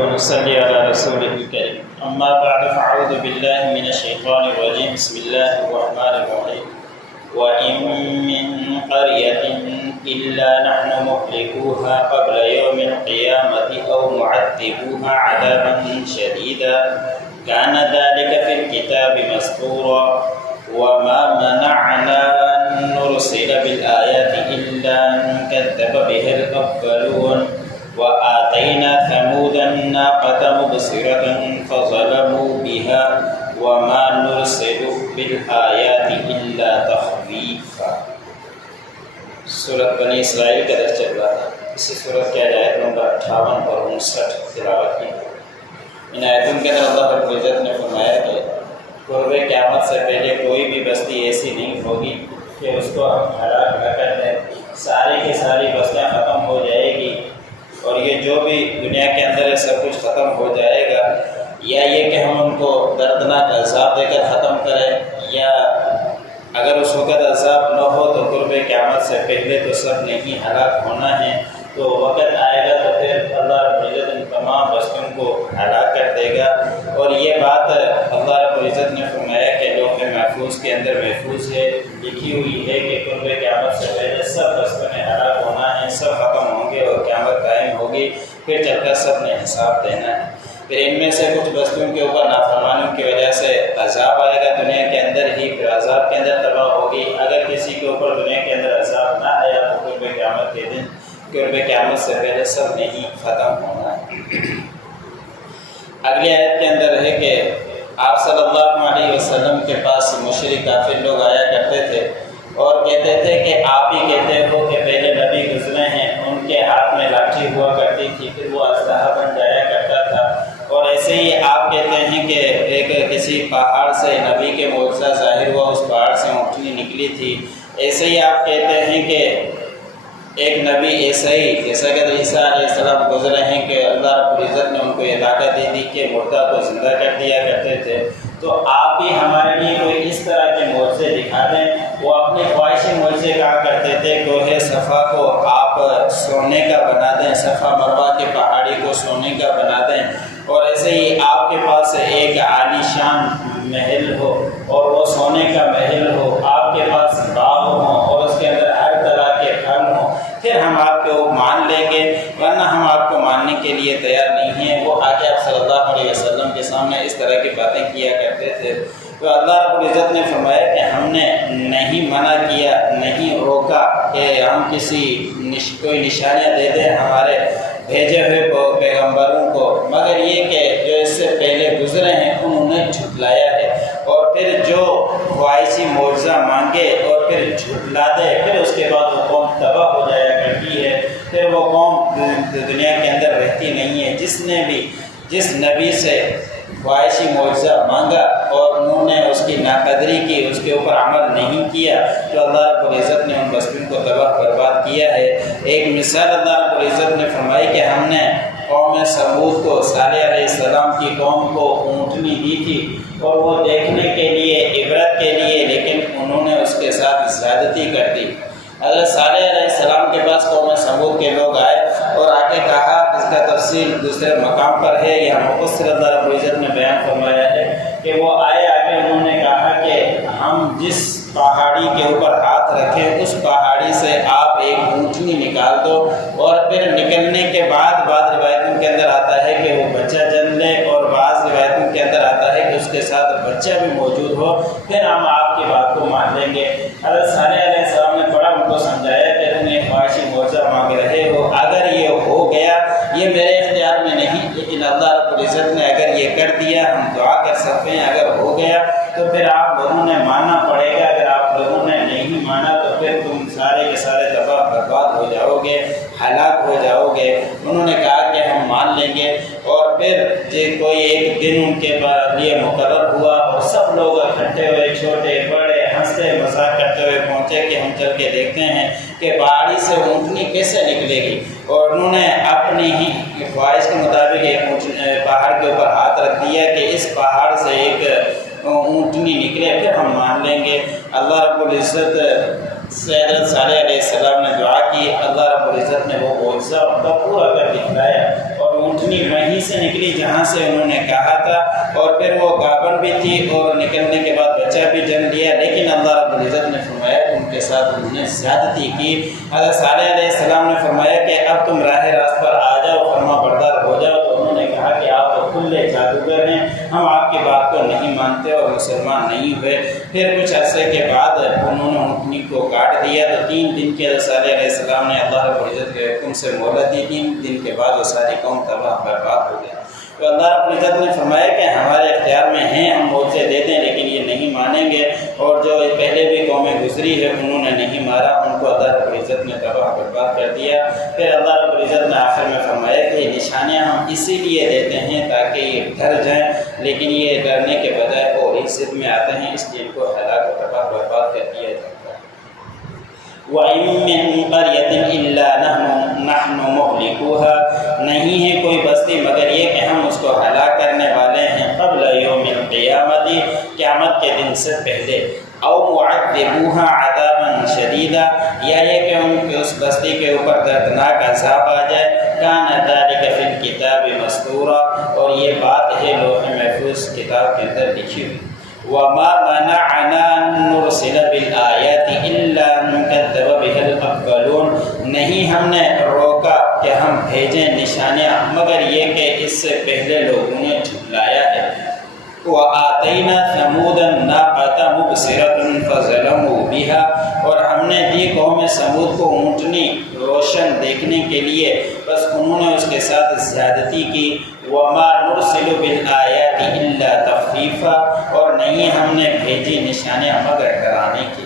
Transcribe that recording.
ونصلي على رسوله الكريم أما بعد فأعوذ بالله من الشيطان الرجيم بسم الله الرحمن الرحيم وإن من قرية إلا نحن مهلكوها قبل يوم القيامة أو معذبوها عذابا شديدا كان ذلك في الكتاب مسطورا وما منعنا أن نرسل بالآيات إلا أن كذب بها الأولون وآتينا ثمود الناقة مبصرة فظلموا بها وما نرسل بالآيات إلا تخويفا۔ سورۃ بنی اسرائیل کا درس چل رہا تھا۔ اسی سورۃ کے آیات نمبر 58 اور 59 تلاوت کی۔ ان آیتوں کے اندر اللہ رب العزت نے فرمایا کہ قرب قیامت سے پہلے کوئی بھی بستی ایسی نہیں ہوگی کہ اس کو ہم ہلاک نہ کر دیں، ساری کی ساری بستیاں ختم ہو جائے گی اور یہ جو بھی دنیا کے اندر ہے سب کچھ ختم ہو جائے گا، یا یہ کہ ہم ان کو دردناک عذاب دے کر ختم کریں، یا اگر اس وقت عذاب نہ ہو تو قرب قیامت سے پہلے تو سب نے ہی ہلاک ہونا ہے، تو وقت آئے گا تو پھر اللہ رب العزت ان تمام بستیوں کو ہلاک کر دے گا۔ اور یہ بات اللہ رب العزت نے فرمایا کہ لوح محفوظ کے اندر محفوظ ہے، لکھی ہوئی ہے کہ قرب قیامت سے پہلے سب بستیوں نے ہلاک ہونا ہے، سب ختم ہوں گے اور قیامت قائم ہوگی، پھر چل کر سب نے حساب دینا ہے۔ پھر ان میں سے کچھ بستیوں کے اوپر نافرمانیوں کی وجہ سے عذاب آئے گا دنیا کے اندر ہی، پھر عذاب کے اندر تباہ ہوگی۔ اگر کسی کے اوپر دنیا کے اندر عذاب نہ آیا تو قرب قیامت کے دن قرب قیامت سے پہلے سب نے ہی ختم ہونا ہے۔ اگلی آیت کے اندر ہے کہ آپ صلی اللہ علیہ وسلم کے پاس مشرک کافر لوگ آیا کرتے تھے اور کہتے تھے کہ آپ ہی کہتے ہو کہ پہلے نبی گزرے ہیں، ان کے ہاتھ میں لاٹھی ہوا کرتی تھی، پھر وہ اسلحہ بن جایا کرتا تھا، اور ایسے ہی آپ کہتے ہیں کہ ایک کسی پہاڑ سے نبی کے معجزہ ظاہر ہوا، اس پہاڑ سے اونٹنی نکلی تھی۔ ایسے ہی آپ کہتے ہیں کہ ایک نبی ایسا ہی جیسا کہ عیسیٰ علیہ السلام گزرے ہیں کہ اللہ رب العزت نے ان کو یہ طاقت دے دی کہ مردہ کو زندہ کر دیا کرتے تھے، تو آپ بھی ہمارے لیے کوئی اس طرح کے معجزے دکھا دیں۔ وہ اپنی خواہشی معجزے کہا کرتے تھے، کوہ صفا کو آپ سونے کا بنا دیں، صفا مروہ کی پہاڑی کو سونے کا بنا دیں، اور ایسے ہی آپ کے پاس ایک عالی شان محل ہو اور وہ سونے کا محل ہو، آپ کے پاس باغ ہوں اور اس کے اندر ہر طرح کے پھل ہوں، پھر ہم آپ کو مان لیں گے، ورنہ ہم آپ کو ماننے کے لیے تیار نہیں ہیں۔ وہ آگے آپ صلی اللہ علیہ وسلم کے سامنے اس طرح کی باتیں کیا کرتے تھے، تو اللہ رب العزت نے فرمایا کہ ہم نے نہیں منع کیا، نہیں روکا کہ ہم کوئی نشانیاں دے دیں ہمارے بھیجے ہوئے پیغمبروں کو، مگر یہ کہ جو اس سے پہلے گزرے ہیں انہوں نے جھٹلایا ہے، اور پھر جو خواہشی معجزہ مانگے اور پھر جھٹلا دے، پھر اس کے بعد وہ قوم تباہ ہو جایا کرتی ہے، پھر وہ قوم دنیا کے اندر رہتی نہیں ہے۔ جس نبی سے خواہشی معجزہ مانگا اور انہوں نے اس کی ناقدری کی، اس کے اوپر عمل نہیں کیا، تو اللہ رب العزت نے ان بستیوں کو تباہ برباد کیا ہے۔ ایک مثال اللہ رب العزت نے فرمائی کہ ہم نے قوم سمود کو، صالح علیہ السلام کی قوم کو اونٹنی دی تھی، اور وہ دیکھنے کے لیے، عبرت کے لیے، لیکن انہوں نے اس کے ساتھ زیادتی کر دی۔ حضرت صالح علیہ السلام کے پاس قوم سمود کے لوگ آئے اور آگے کہا، اس کا تفصیل دوسرے مقام پر ہے، یہاں مفسر اللہ رب العزت نے بیان فرمایا ہے کہ وہ آئے، آگے انہوں نے کہا کہ ہم جس پہاڑی کے اوپر ہاتھ رکھیں اس پہاڑی سے آپ ایک اونٹنی نکال دو، اور پھر نکلنے کے بعد بعض روایتوں کے اندر آتا ہے کہ وہ بچہ جن لے، اور بعض روایتوں کے اندر آتا ہے کہ اس کے ساتھ بچہ بھی موجود ہو، پھر ہم آپ کی بات کو مان لیں گے۔ حضرت صالح علیہ السلام نے بڑا ان کو سمجھایا کہ تم یہ خواہشی معجزہ مانگ رہے ہو، اگر یہ ہو گیا یہ میرے اختیار میں نہیں، لیکن اللہ رب العزت نے اگر یہ کر دیا ہم دعا کر سکتے ہیں، اگر ہو گیا تو پھر آپ لوگوں نے ماننا پڑے گا، اگر آپ لوگوں نے نہیں مانا تو پھر تم سارے کے سارے تباہ برباد ہو جاؤ گے، ہلاک ہو جاؤ گے۔ انہوں نے کہا کہ ہم مان لیں گے، اور پھر کوئی ایک دن ان کے لیے مقرر ہوا اور سب لوگ اکٹھے ہوئے، چھوٹے بڑے، ہنستے مذاق کرتے ہوئے پہنچے کہ ہم چل کے دیکھتے ہیں کہ پہاڑی سے اونٹنی کیسے نکلے گی، اور انہوں نے اپنی ہی خواہش کے مطابق ایک پہاڑ کے اوپر ہاتھ رکھ دیا کہ اس پہاڑ سے ایک اونٹنی نکلے، پھر ہم مان لیں گے۔ اللہ رب العزت حضرت صالح علیہ السلام نے دعا کی، اللہ رب العزت نے وہ معجزہ ان کا پورا کر دکھلایا، اور اونٹنی وہیں سے نکلی جہاں سے انہوں نے کہا تھا، اور پھر وہ گابن بھی تھی اور نکلنے کے بعد بچہ بھی جن لیا، لیکن اللہ رب العزت نے فرمایا کہ ان کے ساتھ انہوں نے زیادتی کی۔ حضرت صالح علیہ السلام نے فرمایا کہ اب تم راہ راست پر آ جاؤ، فرما بردار ہو جاؤ، تو انہوں نے کہا کہ آپ تو کھلے جادوگر ہیں، ہم آپ کی بات کو نہیں مانتے اور مسلمان نہیں ہوئے۔ پھر کچھ عرصے کے بعد انہوں نے اونٹنی کو کاٹ دیا، تو 3 دن کے صالح علیہ السلام نے اللہ رب العزت کے حکم سے مہلت دی، 3 دن کے بعد وہ ساری قوم تباہ برباد ہو گئی۔ تو اللہ رب العزت نے فرمایا کہ ہمارے اختیار میں ہیں، ہم موجے دے دیں لیکن یہ نہیں مانیں گے، اور جو پہلے بھی قومیں گزری ہے انہوں نے نہیں مارا، ان کو اللہ رب العزت نے تباہ برباد کر دیا۔ پھر اللہ رب العزت نے آخر میں فرمایا کہ یہ نشانیاں ہم اسی لیے دیتے ہیں تاکہ یہ ڈر جائیں، لیکن یہ ڈرنے کے بجائے اور ہی ضد میں آتے ہیں، اس لیے ان کو ہلاک و تباہ برباد کر دیا جاتا ہے۔ وَإِن مِّن قَرْيَةٍ إِلَّا نَحْنُ مُهْلِكُوهَا، نہیں ہے کوئی بستی مگر یہ کہ ہم اس کو ہلاک کرنے والے ہیں، قبل یوم القیامت، قیامت کے دن سے پہلے، او معذبوها عذابا شدیدا، یا یہ کہ ان کی اس بستی کے اوپر دردناک عذاب آ جائے، کان ذلک فی الکتاب مسطورا، اور یہ بات ہے لوح محفوظ کتاب کے اندر لکھی ہوئی۔ وَمَا مَنَعَنَا أَن نُرْسِلَ بِالْآيَاتِ إِلَّا أَن كَذَّبَ بِهَا الْأَوَّلُونَ، نہیں ہم نے روکا کہ ہم بھیجیں نشانیاں مگر یہ کہ اس سے پہلے لوگوں نے جھٹلایا ہے۔ وَآتَيْنَا ثَمُودَ النَّاقَةَ مُبْصِرَةً فَظَلَمُوا بِهَا، اور ہم نے دی قوم سمود کو اونٹنی روشن دیکھنے کے لیے، بس انہوں نے اس کے ساتھ زیادتی کی۔ وَمَا نُرْسِلُ بِالْآيَاتِ إِلَّا تَخْوِيفًا، اور نہیں ہم نے بھیجی نشانیاں مگر ڈرانے کی۔